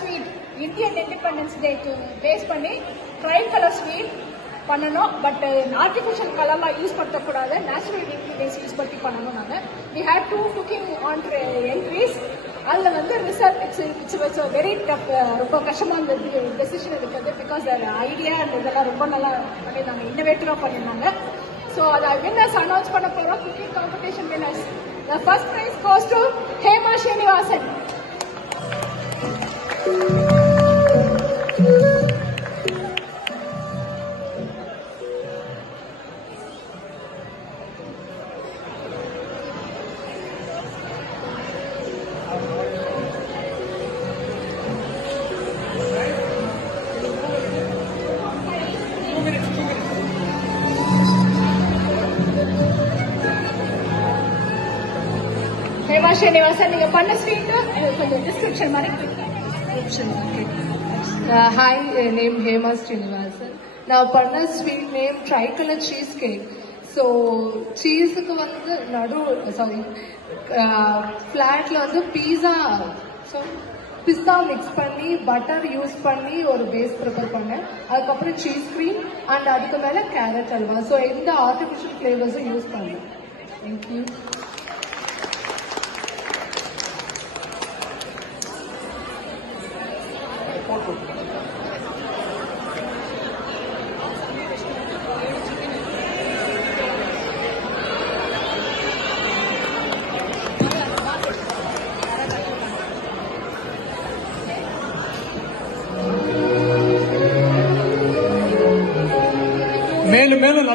Sweet Indian independence டேக்கு base பண்ணி try colour sweet பண்ணணும். But artificial கலர்லாம் யூஸ் பண்ணக்கூடாது, நேச்சுரல் இன்க்ரீடியன்ஸ் யூஸ் பண்ணி பண்ணணும். நாங்கள் வி ஹேட் 2 குக்கிங் என்ட்ரிஸ். அதில் வந்து ரிசல்ட் இட்ஸ் வெரி டஃப், ரொம்ப கஷ்டமான டெசிஷன் இருக்குது. பிகாஸ் ஐடியா அண்ட் இதெல்லாம் ரொம்ப நல்லா பண்ணியிருந்தாங்க, இன்னோவேட்டிவாக பண்ணியிருந்தாங்க. ஸோ அதை வின்னர்ஸ் அனௌன்ஸ் பண்ண போகிறோம், cooking competition winners. The first prize goes to Hema Srinivasan. Hema Srinivasan, நீங்க பண்ண ஸ்வீட் கொஞ்சம் டிஸ்கிரிப்ஷன் மாதிரி. Hi, name Hema Srinivasan. நான் பண்ண sweet name tricolour cheese cake. So சீஸுக்கு வந்து ஃப்ளாட்ல வந்து பீஸா பிஸ்தா மிக்ஸ் பண்ணி பட்டர் யூஸ் பண்ணி ஒரு பேஸ் ப்ரிப்பேர் பண்ணேன். அதுக்கப்புறம் சீஸ் க்ரீம் அண்ட் அதுக்கு மேலே கேரட் அல்வா. ஸோ எந்த ஆர்டிஃபிஷியல் ஃப்ளேவர்ஸும் யூஸ் பண்ணேன். தேங்க்யூ. மேலும் மேலும்